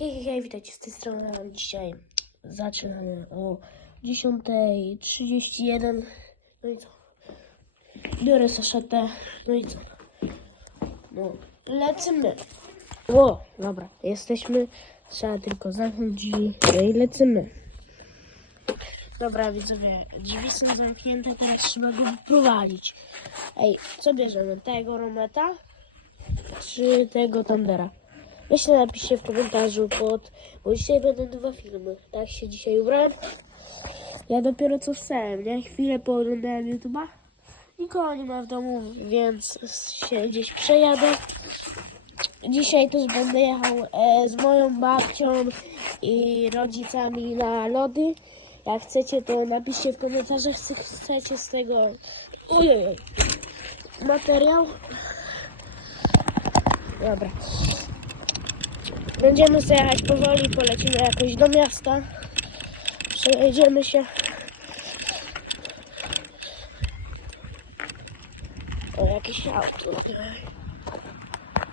Hej, hej, witajcie z tej strony. Dzisiaj zaczynamy o 10.31. No i co? Biorę saszetę. No i co? No, lecimy. O, dobra, jesteśmy. Trzeba tylko zamknąć drzwi. No i lecimy. Dobra, widzowie, drzwi są zamknięte, teraz trzeba go wyprowadzić. Ej, co bierzemy? Tego Rometa? Czy tego Tandera? Myślę, napiszcie w komentarzu pod, bo dzisiaj będą dwa filmy. Tak się dzisiaj ubrałem. Ja dopiero co wstałem, nie? Chwilę pooglądałem YouTube'a. Nikogo nie ma w domu, więc się gdzieś przejadę. Dzisiaj też będę jechał e, z moją babcią i rodzicami na lody. Jak chcecie, to napiszcie w komentarzach, co chcecie z tego ojej, materiał. Dobra. Będziemy sobie jechać powoli, polecimy jakoś do miasta. Przejedziemy się. O, jakieś auto.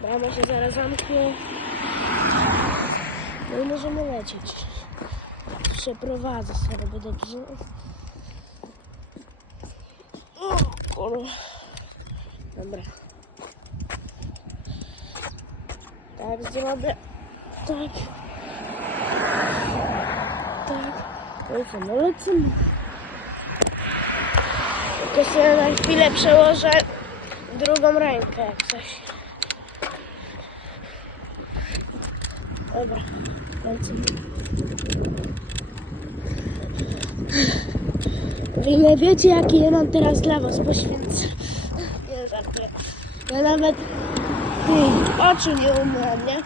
Brama się zaraz zamknie. No i możemy lecieć. Przeprowadzę sobie, bo dobrze. O, kurwa. Dobra. Tak zrobię. Tak. Tak. No lecimy. Tylko sobie na chwilę przełożę drugą rękę coś. Dobra, lecimy. Wy nie wiecie jaki ja mam teraz dla was poświęcę. Nie żartuję. Ja nawet ty, oczu nie umyłam, nie?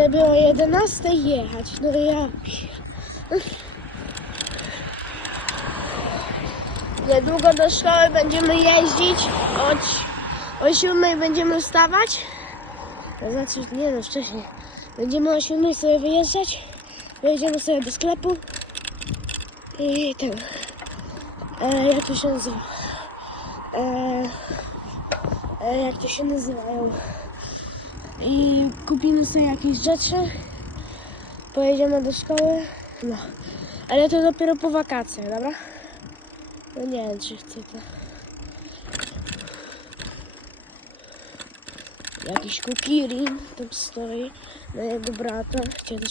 Żeby o 11 jechać, no ja Niedługo do szkoły będziemy jeździć, od o 7 będziemy wstawać. To znaczy, nie no, wcześniej. Będziemy o 7 sobie wyjeżdżać, wyjedziemy sobie do sklepu i ten, e, jak to się nazywa? E, e, jak to się nazywają? I kupimy sobie jakieś rzeczy, pojedziemy do szkoły, no. Ale to dopiero po wakacjach, dobra? No nie wiem, czy chcę to. Jakiś kukirin tam stoi na jego brata,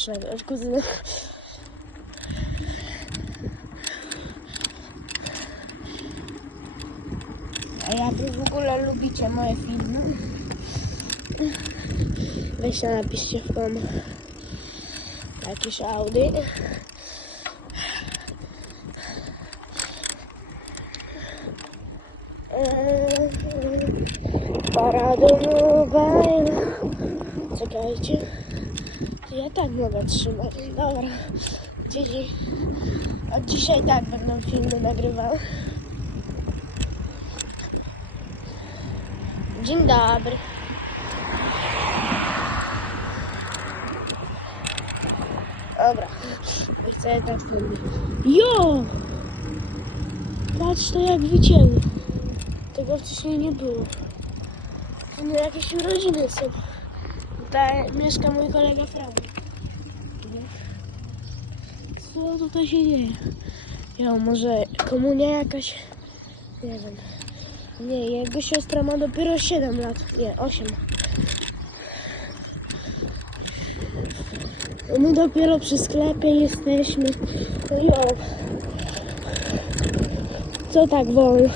na kuzyna. A jak wy w ogóle lubicie moje filmy? Weźcie napiszcie w kom jakieś Audi. Paradowaj. Czekajcie. To ja tak mogę trzymać. Dobra. Dzieci. Od dzisiaj tak będą filmy nagrywały. Dzień dobry. Dobra. Chcę tak zrobić. Jo! Patrz to jak wycięło. Tego wcześniej nie było. No jakieś urodziny są. Tutaj mieszka mój kolega Franek. Co tutaj się dzieje? Ja może komunia jakaś? Nie wiem. Nie, jego siostra ma dopiero 7 lat. Nie, 8. My dopiero przy sklepie jesteśmy. No. Co tak wolno?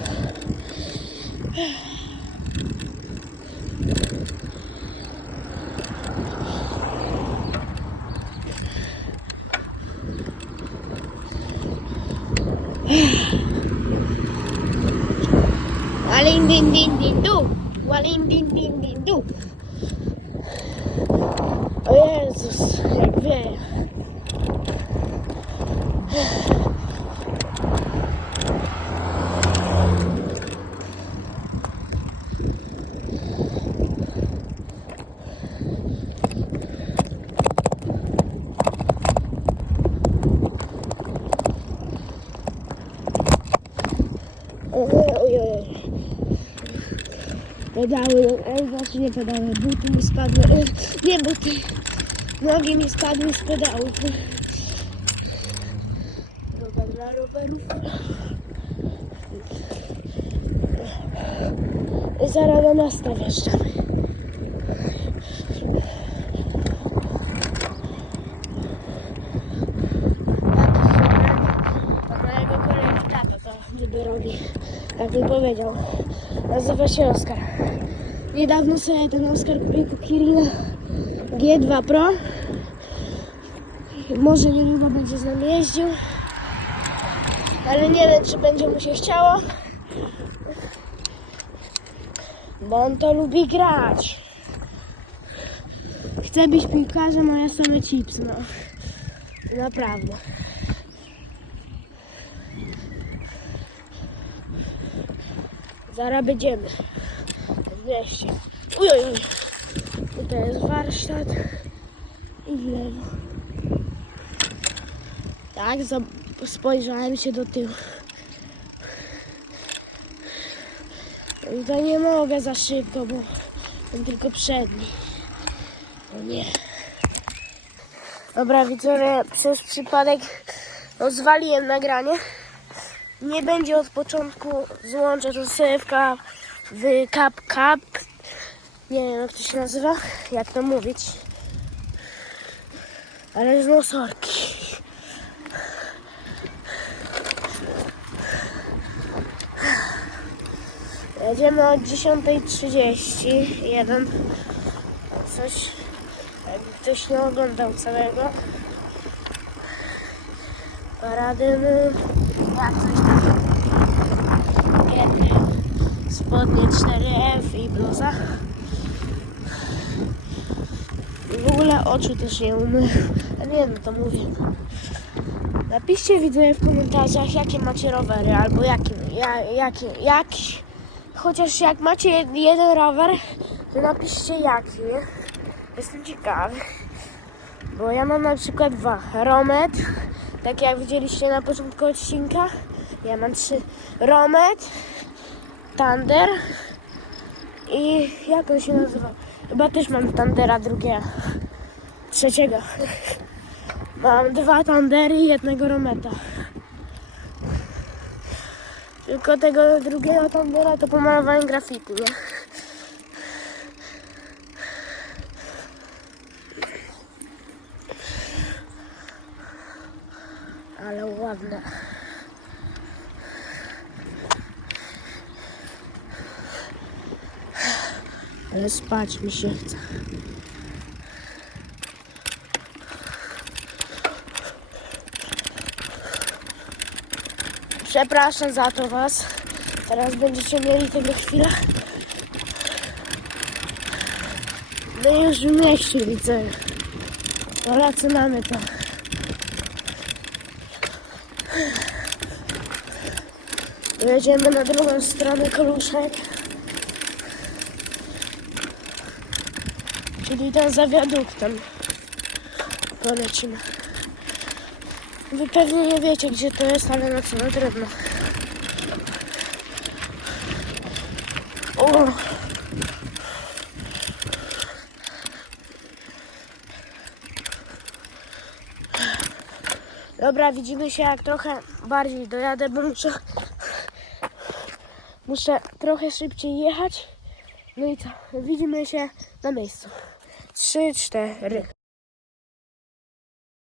Waling din din din du. Waling din din din du. O Jezus, No pedały, e, znaczy nie pedały, buty mi spadły, e, nie buty, nogi mi spadły z pedałów. Droga dla rowerów. I zaraz do miasta wjeżdżamy. Mojego kolegi tato to niby robi. Tak mi powiedział. Nazywa się Oskar. Niedawno sobie ten Oskar kupił Kirina G2 Pro. Może niedługo będzie z nami jeździł. Ale nie wiem, czy będzie mu się chciało. Bo on to lubi grać. Chce być piłkarzem, a ja same chips, no. Naprawdę. Zaraz będziemy w mieście. Uj, uj. Tutaj jest warsztat i w lewo. Tak, za- spojrzałem się do tyłu. I to nie mogę za szybko, bo mam tylko przedni. O nie. Dobra, widzowie, przez przypadek rozwaliłem nagranie. Nie będzie od początku, złączę to sobie w, ka, w Cap Cap. Nie wiem jak to się nazywa, jak to mówić. Ale z nosorki. Jedziemy od 10.30. Jeden coś, jakby ktoś nie oglądał całego. Paradyny, jak coś tam. Spodnie 4F i bluza. W ogóle oczu też nie umył. A nie no to mówię. Napiszcie widzowie w komentarzach jakie macie rowery albo jakie, ja, jakie, jak, chociaż jak macie jed- jeden rower, to napiszcie jaki? Jestem ciekawy. Bo ja mam na przykład dwa. Romet, tak jak widzieliście na początku odcinka. Ja mam trzy. Romet, Thunder i jak on się nazywa? Chyba też mam Thundera drugiego. Trzeciego. Mam dwa Thundery i jednego Rometa. Tylko tego drugiego Thundera to pomalowałem graffiti, nie? Ale ładne. Ale spać mi się chce. Przepraszam za to Was. Teraz będziecie mieli tego chwilę. No już w mieście widzę. Polacy mamy to. Jedziemy na drugą stronę koluszek. Czyli tam za wiaduktem. Polecimy. Wy pewnie nie wiecie gdzie to jest, ale no co, no trudno. O! Dobra, widzimy się jak trochę bardziej dojadę, bo muszę muszę trochę szybciej jechać. No i co? Widzimy się na miejscu. Trzy, cztery.